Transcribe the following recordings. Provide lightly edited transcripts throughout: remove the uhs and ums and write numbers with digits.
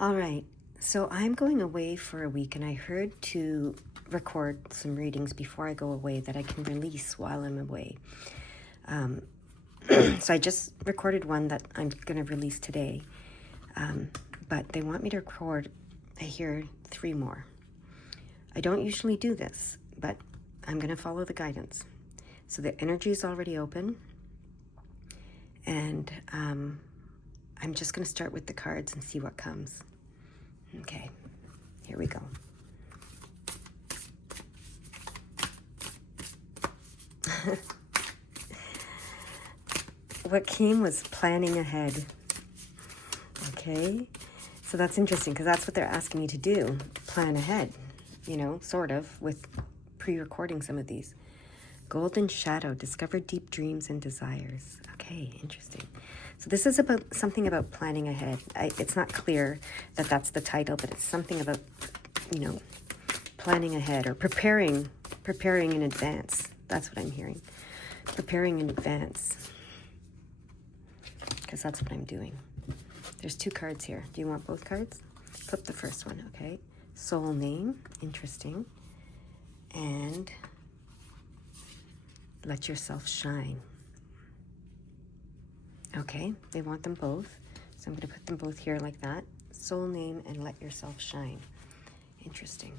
All right, so I'm going away for a week, and I heard to record some readings before I go away that I can release while I'm away. So I just recorded one that I'm going to release today, but they want me to record, I hear, 3 more. I don't usually do this, but I'm going to follow the guidance. So the energy is already open, and I'm just going to start with the cards and see what comes. Okay, here we go. What came was planning ahead. Okay, so that's interesting because that's what they're asking me to do, plan ahead, sort of, with pre-recording some of these. Golden Shadow, discover deep dreams and desires. Okay, interesting. So this is about something about planning ahead. It's not clear that that's the title, but it's something about, planning ahead or preparing in advance. That's what I'm hearing. Preparing in advance. Because that's what I'm doing. There's 2 cards here. Do you want both cards? Flip the first one, okay? Soul name, interesting. And let yourself shine. Okay, they want them both. So I'm going to put them both here like that. Soul name and let yourself shine. Interesting.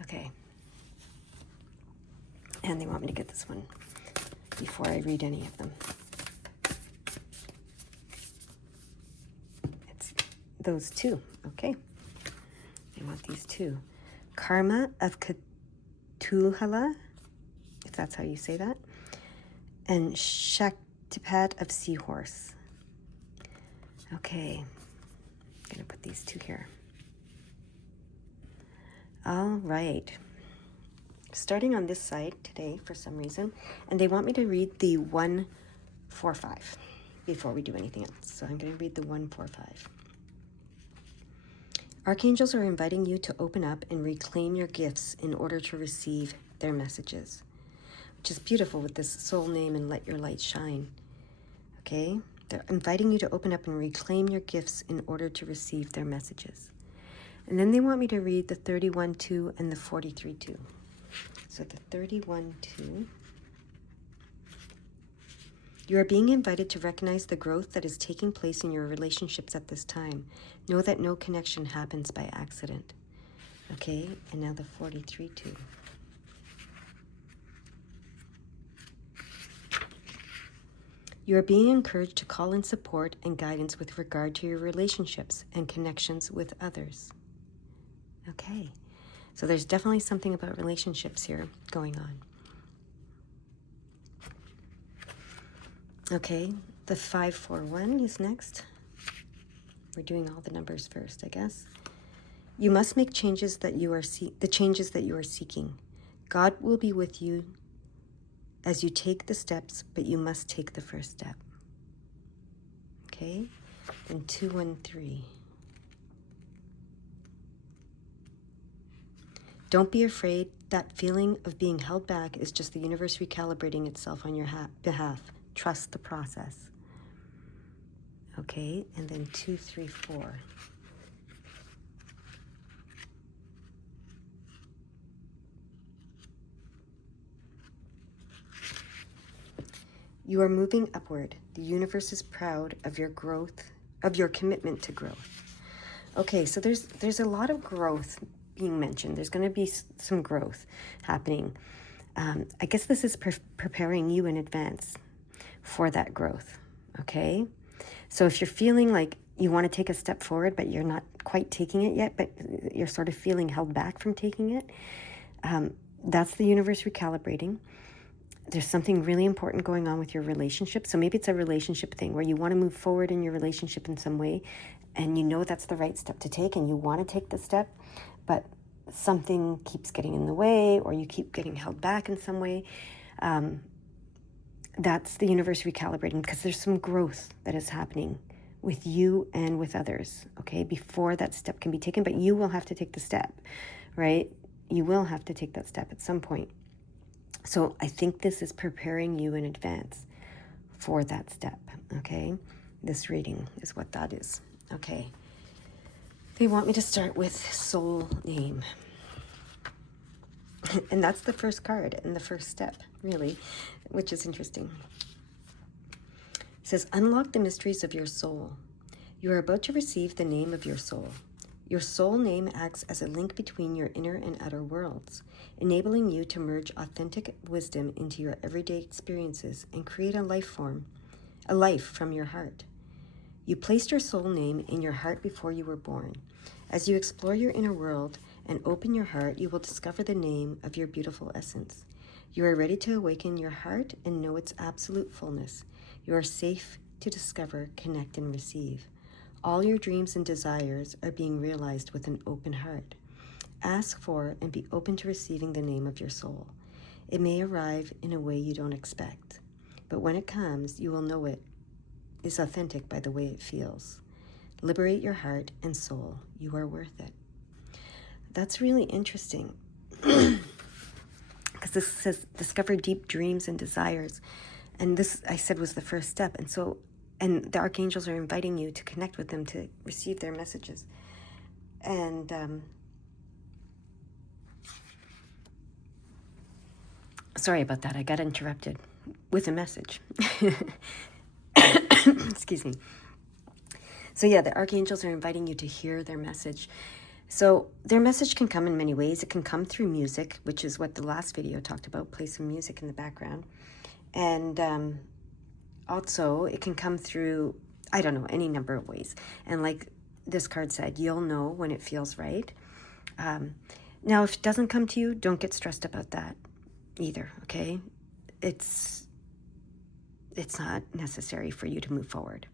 Okay. And they want me to get this one before I read any of them. It's those 2. Okay. They want these 2. Karma of Cthulhu, if that's how you say that, and Shaktipat of Seahorse. Okay, I'm going to put these 2 here. All right. Starting on this side today for some reason, and they want me to read the 145 before we do anything else. So I'm going to read the 145. Archangels are inviting you to open up and reclaim your gifts in order to receive their messages, which is beautiful with this soul name and let your light shine. Okay? They're inviting you to open up and reclaim your gifts in order to receive their messages. And then they want me to read the 31-2 and the 43-2. So the 31-2. You are being invited to recognize the growth that is taking place in your relationships at this time. Know that no connection happens by accident. Okay, and now the 43-2. You are being encouraged to call in support and guidance with regard to your relationships and connections with others. Okay, so there's definitely something about relationships here going on. Okay, the 541 is next. We're doing all the numbers first, I guess. You must make changes that you are the changes that you are seeking. God will be with you as you take the steps, but you must take the first step. Okay, then 213. Don't be afraid. That feeling of being held back is just the universe recalibrating itself on your behalf. Trust the process. Okay, and then 234. You are moving upward. The universe is proud of your growth, of your commitment to growth. Okay, so there's a lot of growth being mentioned. There's going to be some growth happening. I guess this is preparing you in advance for that growth. Okay, so if you're feeling like you want to take a step forward, but you're not quite taking it yet, but you're sort of feeling held back from taking it, that's the universe recalibrating. There's something really important going on with your relationship. So maybe it's a relationship thing where you want to move forward in your relationship in some way, and you know that's the right step to take, and you want to take the step, but something keeps getting in the way, or you keep getting held back in some way. That's the universe recalibrating, because there's some growth that is happening with you and with others, okay, before that step can be taken. But you will have to take the step, right? You will have to take that step at some point. So I think this is preparing you in advance for that step, okay? This reading is what that is, okay? They want me to start with soul name. And that's the first card and the first step, really, which is interesting. It says, unlock the mysteries of your soul. You are about to receive the name of your soul. Your soul name acts as a link between your inner and outer worlds, enabling you to merge authentic wisdom into your everyday experiences and create a life from your heart. You placed your soul name in your heart before you were born. As you explore your inner world and open your heart, you will discover the name of your beautiful essence. You are ready to awaken your heart and know its absolute fullness. You are safe to discover, connect, and receive. All your dreams and desires are being realized with an open heart. Ask for and be open to receiving the name of your soul. It may arrive in a way you don't expect, but when it comes, you will know it is authentic by the way it feels. Liberate your heart and soul. You are worth it. That's really interesting because this says discover deep dreams and desires. And this, I said, was the first step. And the archangels are inviting you to connect with them to receive their messages. And sorry about that. I got interrupted with a message. Excuse me. So yeah, the archangels are inviting you to hear their message. So their message can come in many ways. It can come through music, which is what the last video talked about, play some music in the background. And also it can come through, I don't know, any number of ways. And like this card said, you'll know when it feels right. Now, if it doesn't come to you, don't get stressed about that either, okay? It's not necessary for you to move forward.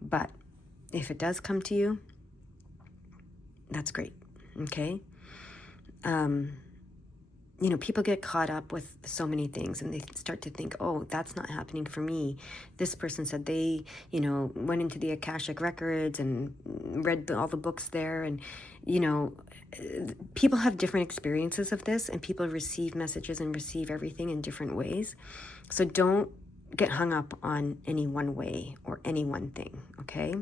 But if it does come to you, that's great, okay? People get caught up with so many things and they start to think, oh, that's not happening for me. This person said they, went into the Akashic Records and read all the books there. And, people have different experiences of this and people receive messages and receive everything in different ways. So don't get hung up on any one way or any one thing, okay?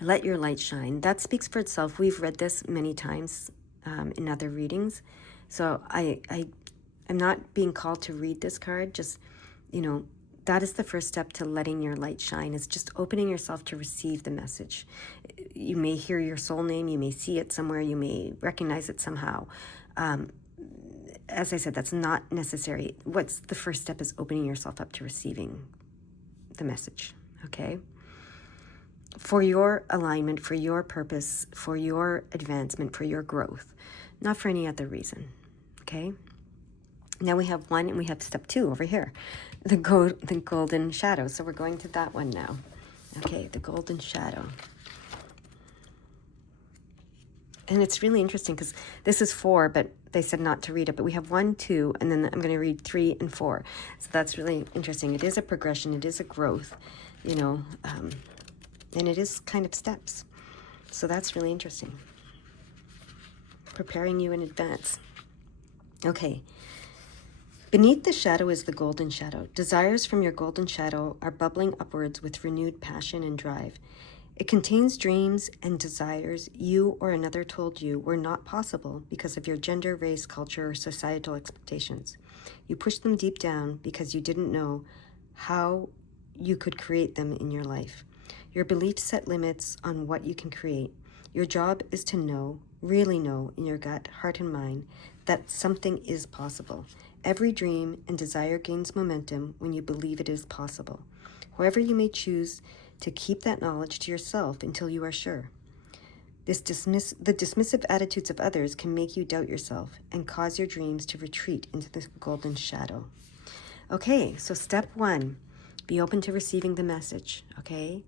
Let your light shine. That speaks for itself. We've read this many times in other readings. So I'm not being called to read this card. Just, that is the first step to letting your light shine, is just opening yourself to receive the message. You may hear your soul name. You may see it somewhere. You may recognize it somehow. As I said, that's not necessary. What's the first step is opening yourself up to receiving the message, okay? For your alignment, for your purpose, for your advancement, for your growth, not for any other reason, okay? Now we have 1 and we have step 2 over here, the golden shadow. So we're going to that one now. Okay, the golden shadow. And it's really interesting because this is 4, but they said not to read it. But we have 1, 2, and then I'm going to read 3 and 4. So that's really interesting. It is a progression. It is a growth, and it is kind of steps. So that's really interesting. Preparing you in advance. Okay. Beneath the shadow is the golden shadow. Desires from your golden shadow are bubbling upwards with renewed passion and drive. It contains dreams and desires you or another told you were not possible because of your gender, race, culture, or societal expectations. You pushed them deep down because you didn't know how you could create them in your life. Your beliefs set limits on what you can create. Your job is to know, really know in your gut, heart, and mind that something is possible. Every dream and desire gains momentum when you believe it is possible. However, you may choose to keep that knowledge to yourself until you are sure. The dismissive attitudes of others can make you doubt yourself and cause your dreams to retreat into the golden shadow. Okay, so step 1, be open to receiving the message, okay?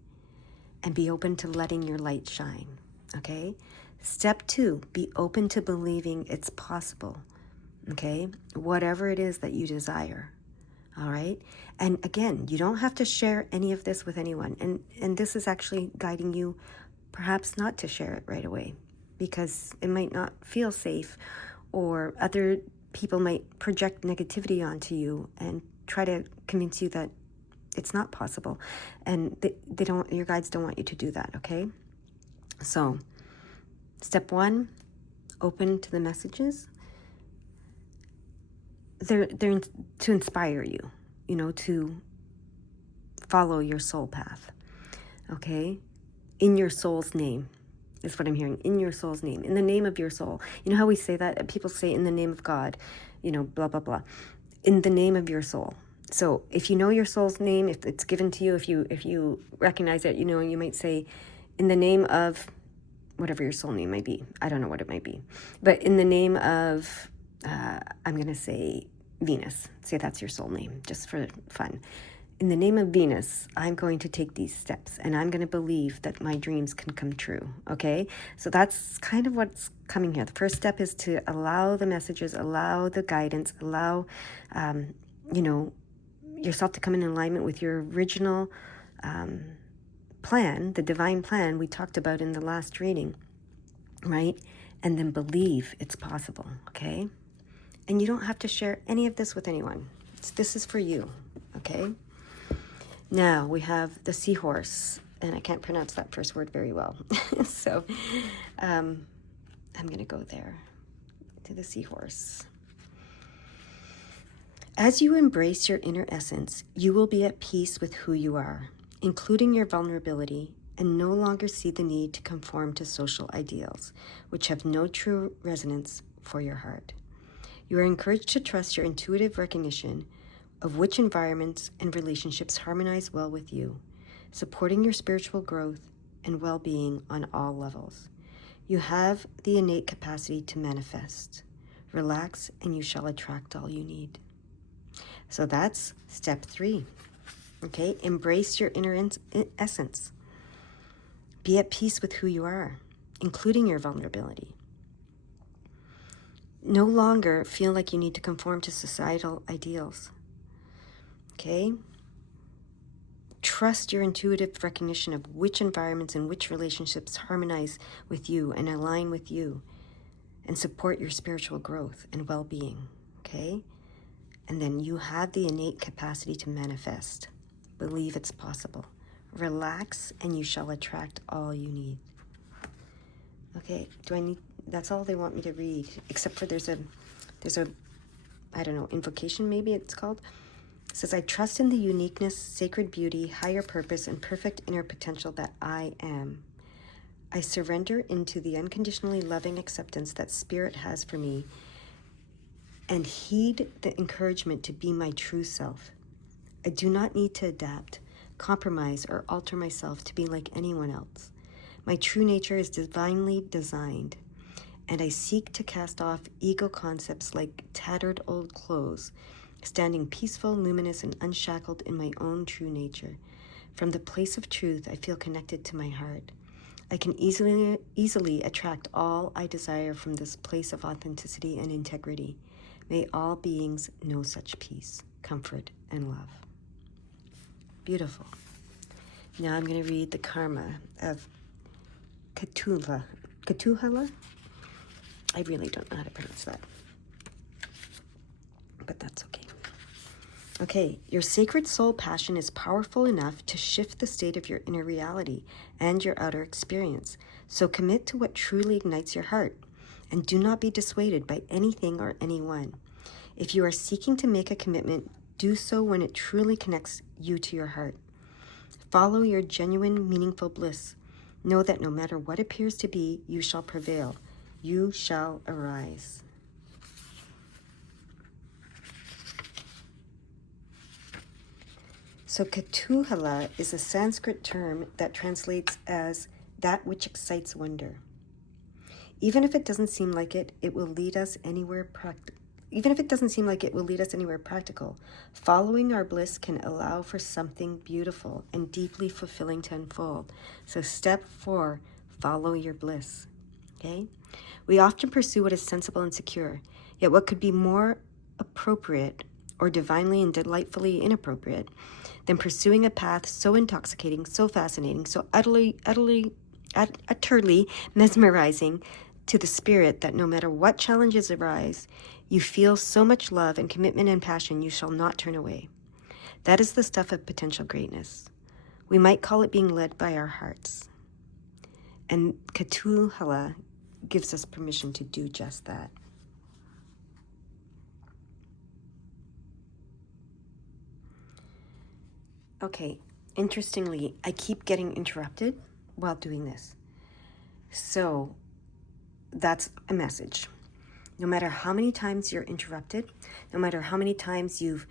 And be open to letting your light shine, okay? Step 2, be open to believing it's possible, okay? Whatever it is that you desire, all right? And again, you don't have to share any of this with anyone. And this is actually guiding you perhaps not to share it right away because it might not feel safe, or other people might project negativity onto you and try to convince you that it's not possible. And your guides don't want you to do that, okay? So, step 1, open to the messages. They're to inspire you, to follow your soul path, okay? In your soul's name is what I'm hearing. In your soul's name, in the name of your soul. You know how we say that? People say in the name of God, blah, blah, blah. In the name of your soul. So if you know your soul's name, if it's given to you, if you recognize it, you might say in the name of whatever your soul name might be. I don't know what it might be. But in the name of, I'm going to say Venus. Say that's your soul name, just for fun. In the name of Venus, I'm going to take these steps, and I'm going to believe that my dreams can come true, okay? So that's kind of what's coming here. The first step is to allow the messages, allow the guidance, allow, yourself to come in alignment with your original plan, the divine plan we talked about in the last reading, right? And then believe it's possible, okay? And you don't have to share any of this with anyone. This is for you, okay? Now we have the seahorse, and I can't pronounce that first word very well. So I'm going to go there to the seahorse. As you embrace your inner essence, you will be at peace with who you are, including your vulnerability, and no longer see the need to conform to social ideals, which have no true resonance for your heart. You are encouraged to trust your intuitive recognition of which environments and relationships harmonize well with you, supporting your spiritual growth and well-being on all levels. You have the innate capacity to manifest. Relax, and you shall attract all you need. So that's step 3. Okay, embrace your inner essence. Be at peace with who you are, including your vulnerability. No longer feel like you need to conform to societal ideals. Okay? Trust your intuitive recognition of which environments and which relationships harmonize with you and align with you and support your spiritual growth and well-being. Okay? And then you have the innate capacity to manifest. Believe it's possible. Relax, and you shall attract all you need. Okay, that's all they want me to read, except for there's a, I don't know, invocation maybe it's called. It says, I trust in the uniqueness, sacred beauty, higher purpose, and perfect inner potential that I am. I surrender into the unconditionally loving acceptance that Spirit has for me and heed the encouragement to be my true self. I do not need to adapt, compromise, or alter myself to be like anyone else. My true nature is divinely designed, and I seek to cast off ego concepts like tattered old clothes, standing peaceful, luminous, and unshackled in my own true nature. From the place of truth, I feel connected to my heart. I can easily attract all I desire from this place of authenticity and integrity. May all beings know such peace, comfort, and love. Beautiful. Now I'm going to read the karma of Ketuhala. I really don't know how to pronounce that, but that's okay. Okay, your sacred soul passion is powerful enough to shift the state of your inner reality and your outer experience. So commit to what truly ignites your heart, and do not be dissuaded by anything or anyone. If you are seeking to make a commitment, do so when it truly connects you to your heart. Follow your genuine, meaningful bliss. Know that no matter what appears to be, you shall prevail. You shall arise. So Ketuhala is a Sanskrit term that translates as that which excites wonder. Even if it doesn't seem like it, it will lead us anywhere practical. Following our bliss can allow for something beautiful and deeply fulfilling to unfold. So step 4, follow your bliss. Okay? We often pursue what is sensible and secure, yet what could be more appropriate or divinely and delightfully inappropriate than pursuing a path so intoxicating, so fascinating, so utterly mesmerizing to the spirit that no matter what challenges arise, you feel so much love and commitment and passion you shall not turn away. That is the stuff of potential greatness. We might call it being led by our hearts. And Cthulhu gives us permission to do just that. Okay, interestingly, I keep getting interrupted while doing this. So that's a message. No matter how many times you're interrupted, no matter how many times you've,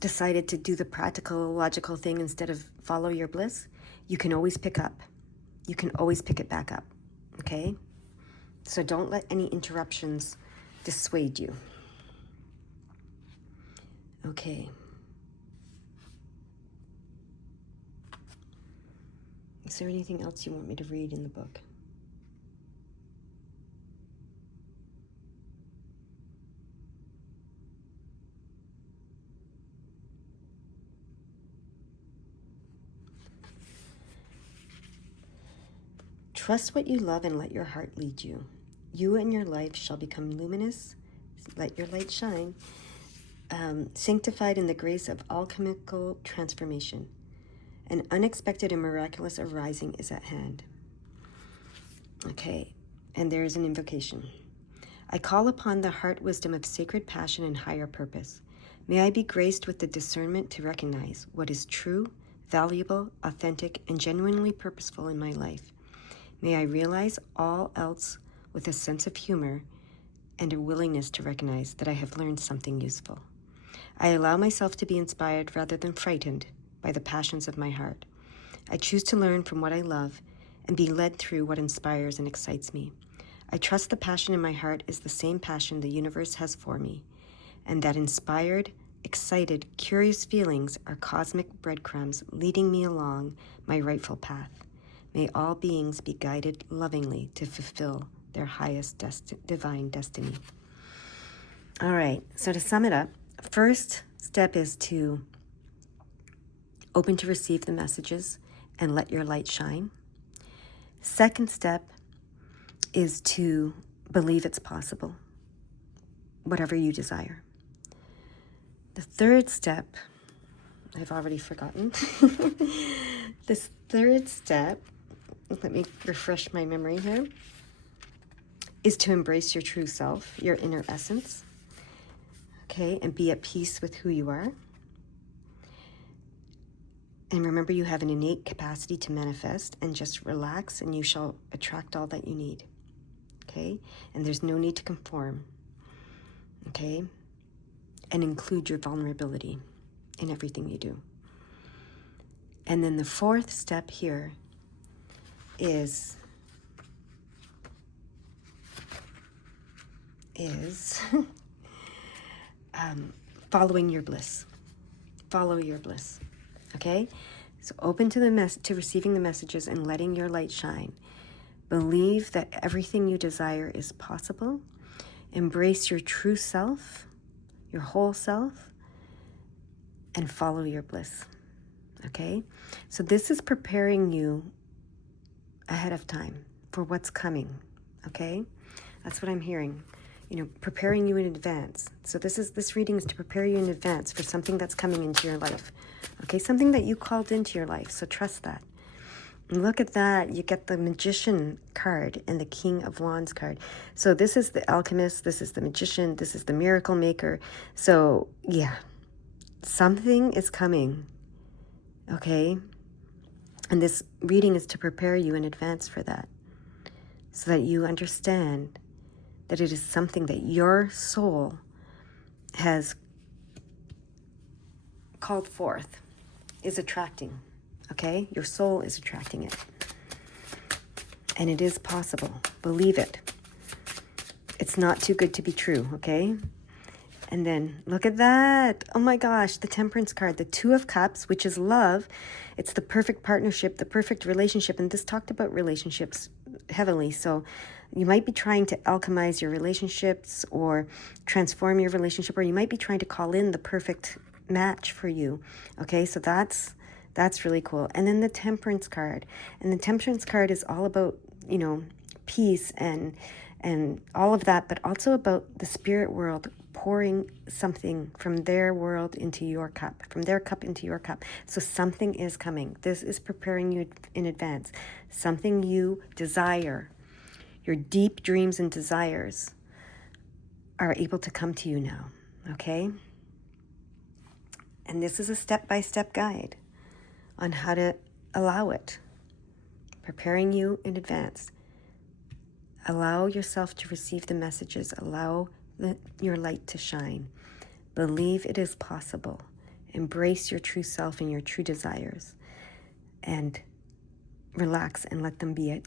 decided to do the practical, logical thing instead of follow your bliss, you can always pick up. You can always pick it back up, okay? So don't let any interruptions dissuade you. Okay. Is there anything else you want me to read in the book? Trust what you love and let your heart lead you. You and your life shall become luminous. Let your light shine. Sanctified in the grace of alchemical transformation. An unexpected and miraculous arising is at hand. Okay, and there is an invocation. I call upon the heart wisdom of sacred passion and higher purpose. May I be graced with the discernment to recognize what is true, valuable, authentic, and genuinely purposeful in my life. May I realize all else with a sense of humor and a willingness to recognize that I have learned something useful. I allow myself to be inspired rather than frightened by the passions of my heart. I choose to learn from what I love and be led through what inspires and excites me. I trust the passion in my heart is the same passion the universe has for me, and that inspired, excited, curious feelings are cosmic breadcrumbs leading me along my rightful path. May all beings be guided lovingly to fulfill their highest divine destiny. All right, so to sum it up, first step is to open to receive the messages and let your light shine. Second step is to believe it's possible, whatever you desire. The third step, I've already forgotten. This third step, let me refresh my memory here, is to embrace your true self, your inner essence, okay, and be at peace with who you are. And remember, you have an innate capacity to manifest, and just relax and you shall attract all that you need, okay? And there's no need to conform, okay? And include your vulnerability in everything you do. And then the fourth step here is following your bliss. Follow your bliss. Okay? So open to to receiving the messages and letting your light shine. Believe that everything you desire is possible. Embrace your true self, your whole self, and follow your bliss. Okay? So this is preparing you ahead of time for what's coming. Okay? That's what I'm hearing. Preparing you in advance. So this reading is to prepare you in advance for something that's coming into your life. Okay, something that you called into your life. So trust that. And look at that. You get the Magician card and the King of Wands card. So this is the Alchemist. This is the Magician. This is the Miracle Maker. So yeah, something is coming. Okay, and this reading is to prepare you in advance for that, so that you understand that it is something that your soul has called forth, is attracting, okay? Your soul is attracting it. And it is possible. Believe it. It's not too good to be true, okay? And then look at that. Oh my gosh, the Temperance card, the Two of Cups, which is love. It's the perfect partnership, the perfect relationship. And this talked about relationships heavily. So you might be trying to alchemize your relationships or transform your relationship, or you might be trying to call in the perfect match for you. Okay, so that's really cool. And then the Temperance card. And the Temperance card is all about, peace and all of that, but also about the spirit world pouring something from their world into your cup, from their cup into your cup. So something is coming. This is preparing you in advance. Something you desire, your deep dreams and desires are able to come to you now, okay? And this is a step-by-step guide on how to allow it, preparing you in advance. Allow yourself to receive the messages. Allow your light to shine. Believe it is possible. Embrace your true self and your true desires. And relax and let them be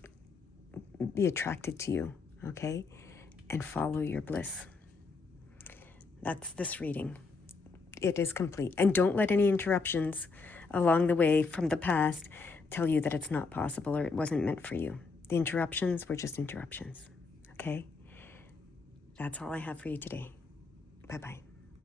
attracted to you, okay? And follow your bliss. That's this reading. It is complete. And don't let any interruptions along the way from the past tell you that it's not possible or it wasn't meant for you. The interruptions were just interruptions, okay? That's all I have for you today. Bye-bye.